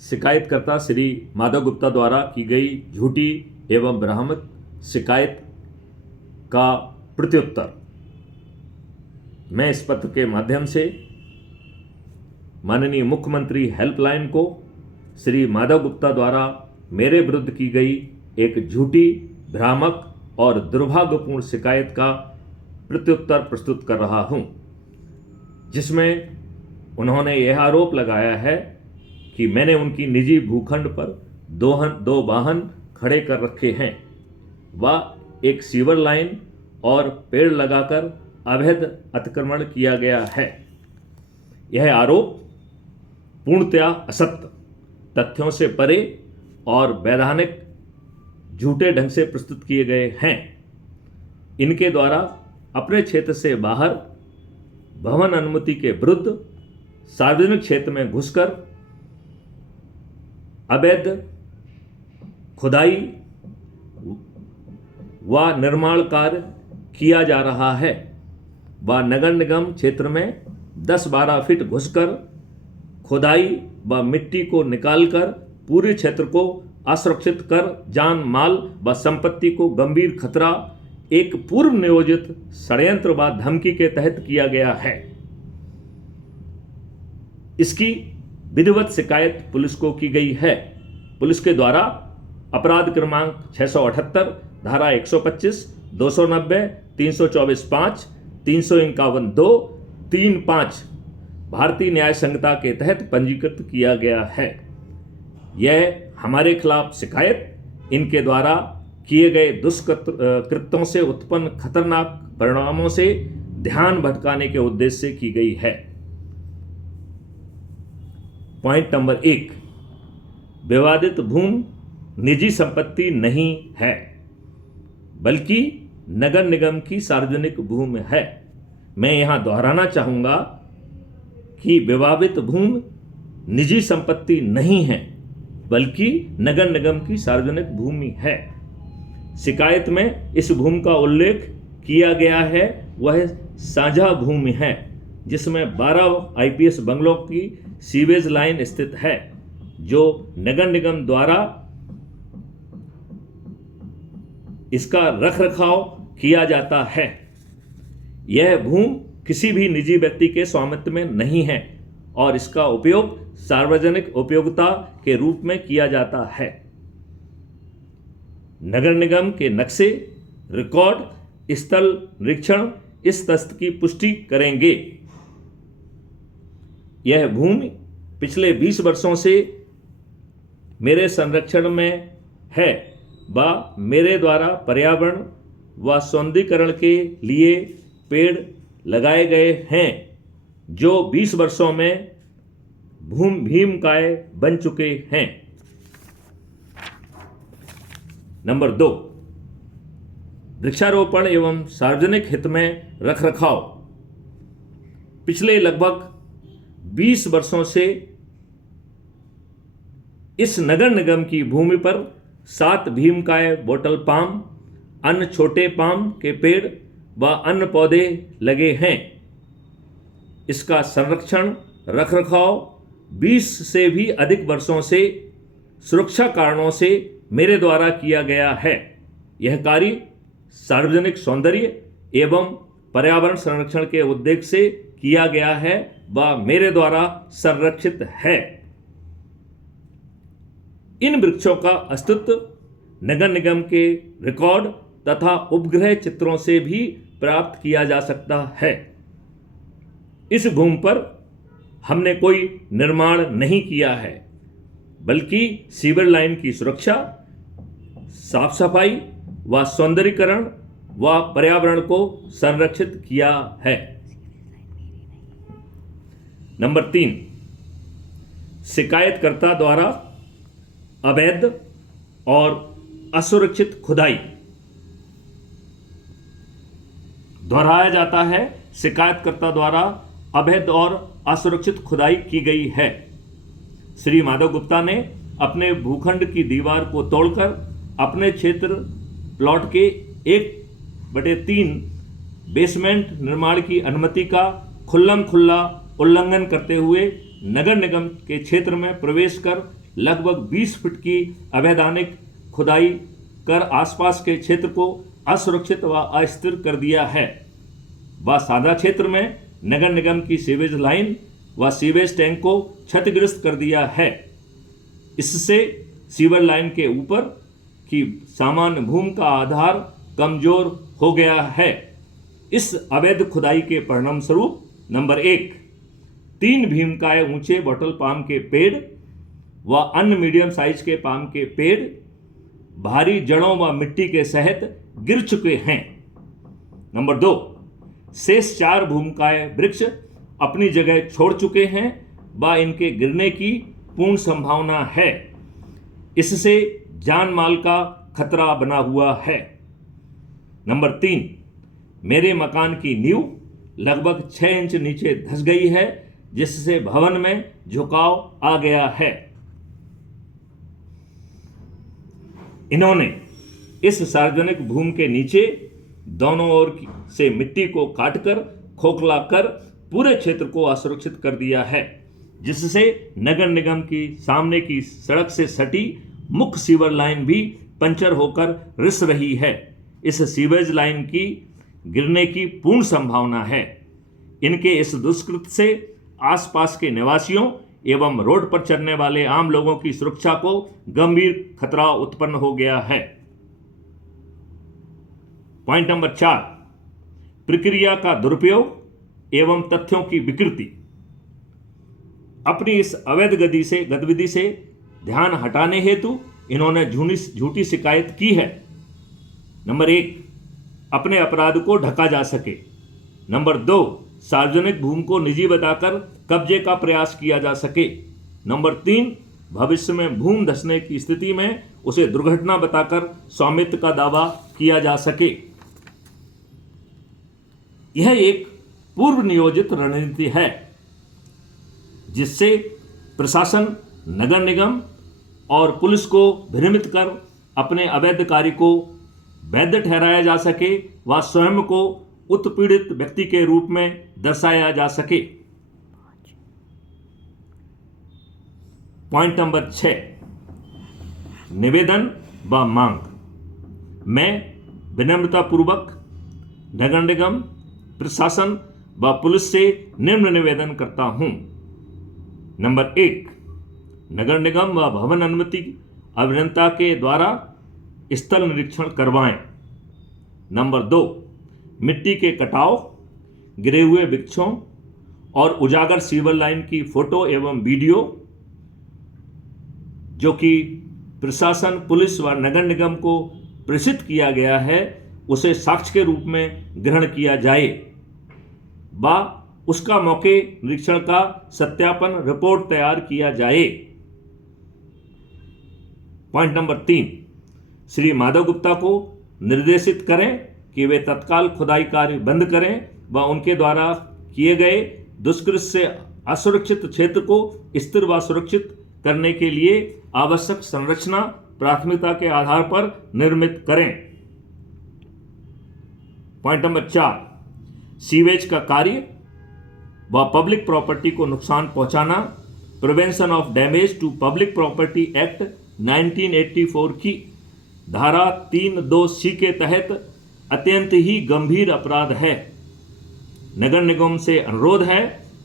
शिकायतकर्ता श्री माधव गुप्ता द्वारा की गई झूठी एवं भ्रामक शिकायत का प्रत्युत्तर मैं इस पत्र के माध्यम से माननीय मुख्यमंत्री हेल्पलाइन को श्री माधव गुप्ता द्वारा मेरे विरुद्ध की गई एक झूठी, भ्रामक और दुर्भाग्यपूर्ण शिकायत का प्रत्युत्तर प्रस्तुत कर रहा हूं, जिसमें उन्होंने यह आरोप लगाया है कि मैंने उनकी निजी भूखंड पर दो वाहन खड़े कर रखे हैं व एक सीवर लाइन और पेड़ लगाकर अवैध अतिक्रमण किया गया है। यह आरोप पूर्णतया असत्य, तथ्यों से परे और वैधानिक झूठे ढंग से प्रस्तुत किए गए हैं। इनके द्वारा अपने क्षेत्र से बाहर भवन अनुमति के विरुद्ध सार्वजनिक क्षेत्र में घुसकर अवैध खुदाई व निर्माण कार्य किया जा रहा है व नगर निगम क्षेत्र में 10-12 फीट घुसकर खुदाई व मिट्टी को निकालकर पूरे क्षेत्र को असुरक्षित कर जान माल व संपत्ति को गंभीर खतरा एक पूर्व नियोजित षड्यंत्र व धमकी के तहत किया गया है। इसकी विधिवत शिकायत पुलिस को की गई है। पुलिस के द्वारा अपराध क्रमांक 678 धारा 125, 290, 324(5), 351(2), 3(5) भारतीय न्याय संहिता के तहत पंजीकृत किया गया है। यह हमारे खिलाफ शिकायत इनके द्वारा किए गए दुष्कृत्यों से उत्पन्न खतरनाक परिणामों से ध्यान भटकाने के उद्देश्य से की गई है। पॉइंट नंबर 1, विवादित भूमि निजी संपत्ति नहीं है बल्कि नगर निगम की सार्वजनिक भूमि है। मैं यहां दोहराना चाहूंगा कि विवादित भूमि निजी संपत्ति नहीं है बल्कि नगर निगम की सार्वजनिक भूमि है। शिकायत में इस भूमि का उल्लेख किया गया है, वह साझा भूमि है जिसमें 12 आईपीएस बंगलों की सीवेज लाइन स्थित है, जो नगर निगम द्वारा इसका रखरखाव किया जाता है। यह भूमि किसी भी निजी व्यक्ति के स्वामित्व में नहीं है और इसका उपयोग सार्वजनिक उपयोगिता के रूप में किया जाता है। नगर निगम के नक्शे, रिकॉर्ड, स्थल निरीक्षण इस तथ्य की पुष्टि करेंगे। यह भूमि पिछले 20 वर्षों से मेरे संरक्षण में है व मेरे द्वारा पर्यावरण व सौंदर्यीकरण के लिए पेड़ लगाए गए हैं, जो 20 वर्षों में भीमकाय बन चुके हैं। नंबर 2, वृक्षारोपण एवं सार्वजनिक हित में रखरखाव। पिछले लगभग 20 वर्षों से इस नगर निगम की भूमि पर 7 भीमकाय बोटल पाम, अन्य छोटे पाम के पेड़ व अन्य पौधे लगे हैं। इसका संरक्षण रखरखाव 20 से भी अधिक वर्षों से सुरक्षा कारणों से मेरे द्वारा किया गया है। यह कार्य सार्वजनिक सौंदर्य एवं पर्यावरण संरक्षण के उद्देश्य से किया गया है व मेरे द्वारा संरक्षित है। इन वृक्षों का अस्तित्व नगर निगम के रिकॉर्ड तथा उपग्रह चित्रों से भी प्राप्त किया जा सकता है। इस भूमि पर हमने कोई निर्माण नहीं किया है बल्कि सीवर लाइन की सुरक्षा, साफ सफाई व सौंदर्यीकरण व पर्यावरण को संरक्षित किया है। नंबर 3, शिकायतकर्ता द्वारा अवैध और असुरक्षित खुदाई। दोहराया जाता है, शिकायतकर्ता द्वारा अवैध और असुरक्षित खुदाई की गई है। श्री माधव गुप्ता ने अपने भूखंड की दीवार को तोड़कर अपने क्षेत्र प्लॉट के 1/3 बेसमेंट निर्माण की अनुमति का खुल्लम खुल्ला उल्लंघन करते हुए नगर निगम के क्षेत्र में प्रवेश कर लगभग 20 फीट की अवैधानिक खुदाई कर आसपास के क्षेत्र को असुरक्षित व अस्थिर कर दिया है व साझा क्षेत्र में नगर निगम की सीवेज लाइन व सीवेज टैंक को क्षतिग्रस्त कर दिया है। इससे सीवर लाइन के ऊपर की सामान्य भूमि का आधार कमजोर हो गया है। इस अवैध खुदाई के परिणाम स्वरूप नंबर 1, 3 भीमकाय ऊंचे बॉटल पाम के पेड़ व अन्य मीडियम साइज के पाम के पेड़ भारी जड़ों व मिट्टी के सहित गिर चुके हैं। नंबर 2, शेष 4 भूमकाय वृक्ष अपनी जगह छोड़ चुके हैं व इनके गिरने की पूर्ण संभावना है। इससे जान माल का खतरा बना हुआ है। नंबर 3, मेरे मकान की नींव लगभग 6 इंच नीचे धंस गई है, जिससे भवन में झुकाव आ गया है। इन्होंने इस सार्वजनिक भूमि के नीचे दोनों ओर से मिट्टी को काटकर खोखला कर पूरे क्षेत्र को असुरक्षित कर दिया है, जिससे नगर निगम की सामने की सड़क से सटी मुख्य सीवर लाइन भी पंचर होकर रिस रही है। इस सीवेज लाइन की गिरने की पूर्ण संभावना है। इनके इस दुष्कृत्य से आसपास के निवासियों एवं रोड पर चलने वाले आम लोगों की सुरक्षा को गंभीर खतरा उत्पन्न हो गया है। पॉइंट नंबर 4, प्रक्रिया का दुरुपयोग एवं तथ्यों की विकृति। अपनी इस अवैध गतिविधि से ध्यान हटाने हेतु इन्होंने झूठी शिकायत की है। नंबर 1, अपने अपराध को ढका जा सके। नंबर 2, सार्वजनिक भूमि को निजी बताकर कब्जे का प्रयास किया जा सके। नंबर 3, भविष्य में भूमि धंसने की स्थिति में उसे दुर्घटना बताकर स्वामित्व का दावा किया जा सके। यह एक पूर्व नियोजित रणनीति है, जिससे प्रशासन, नगर निगम और पुलिस को भ्रमित कर अपने अवैध कार्य को वैध ठहराया जा सके व स्वयं को उत्पीड़ित व्यक्ति के रूप में दर्शाया जा सके। पॉइंट नंबर 6, निवेदन व मांग। मैं विनम्रतापूर्वक नगर निगम, प्रशासन व पुलिस से निम्न निवेदन करता हूं। नंबर 1, नगर निगम व भवन अनुमति अभियंता के द्वारा स्थल निरीक्षण करवाएं। नंबर 2, मिट्टी के कटाव, गिरे हुए वृक्षों और उजागर सीवर लाइन की फोटो एवं वीडियो जो कि प्रशासन, पुलिस व नगर निगम को प्रेषित किया गया है, उसे साक्ष्य के रूप में ग्रहण किया जाए व उसका मौके निरीक्षण का सत्यापन रिपोर्ट तैयार किया जाए। पॉइंट नंबर 3, श्री माधव गुप्ता को निर्देशित करें कि वे तत्काल खुदाई कार्य बंद करें व उनके द्वारा किए गए दुष्कृत्य से असुरक्षित क्षेत्र को स्थिर व सुरक्षित करने के लिए आवश्यक संरचना प्राथमिकता के आधार पर निर्मित करें। पॉइंट नंबर 4, सीवेज का कार्य व पब्लिक प्रॉपर्टी को नुकसान पहुंचाना, prevention of damage to public property act 1984 की धारा 3(2)(c) के तहत अत्यंत ही गंभीर अपराध है। नगर निगम से अनुरोध है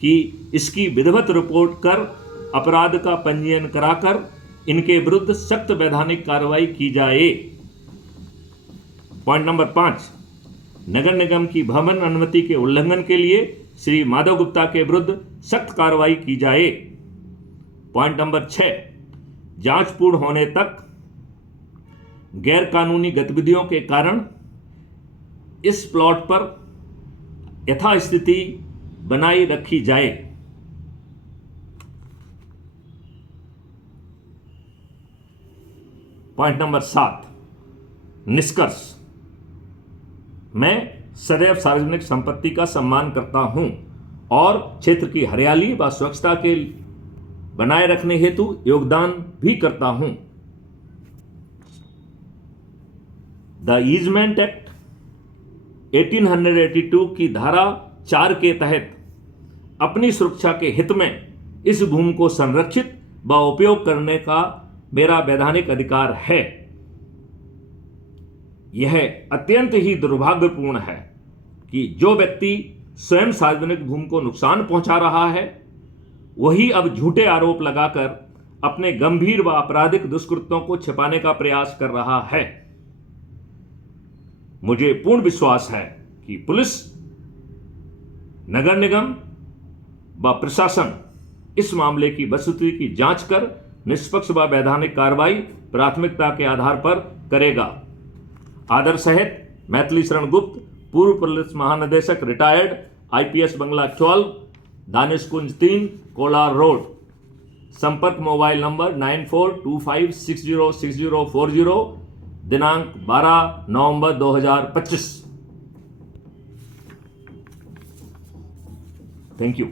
कि इसकी विधिवत रिपोर्ट कर अपराध का पंजीयन कराकर इनके विरुद्ध सख्त वैधानिक कार्रवाई की जाए। पॉइंट नंबर 5, नगर निगम की भवन अनुमति के उल्लंघन के लिए श्री माधव गुप्ता के विरुद्ध सख्त कार्रवाई की जाए। पॉइंट नंबर 6, जांच पूर्ण होने तक गैर कानूनी गतिविधियों के कारण इस प्लॉट पर यथास्थिति बनाई रखी जाए। पॉइंट नंबर 7, निष्कर्ष। मैं सदैव सार्वजनिक संपत्ति का सम्मान करता हूं और क्षेत्र की हरियाली व स्वच्छता के बनाए रखने हेतु योगदान भी करता हूं। द ईजमेंट एक्ट 1882 की धारा 4 के तहत अपनी सुरक्षा के हित में इस भूमि को संरक्षित व उपयोग करने का मेरा वैधानिक अधिकार है। यह अत्यंत ही दुर्भाग्यपूर्ण है कि जो व्यक्ति स्वयं सार्वजनिक भूमि को नुकसान पहुंचा रहा है वही अब झूठे आरोप लगाकर अपने गंभीर व आपराधिक दुष्कृत्यों को छिपाने का प्रयास कर रहा है। मुझे पूर्ण विश्वास है कि पुलिस, नगर निगम व प्रशासन इस मामले की वस्तुस्थिति की जांच कर निष्पक्ष व वैधानिक कार्रवाई प्राथमिकता के आधार पर करेगा। आदर सहित मैथिली शरण गुप्त, पूर्व पुलिस महानिदेशक, रिटायर्ड, IPS बंगला 12, दानिश कुंज 3, कोलार रोड। संपर्क मोबाइल नंबर 9425606040, दिनांक 12 नवंबर 2025। Thank you.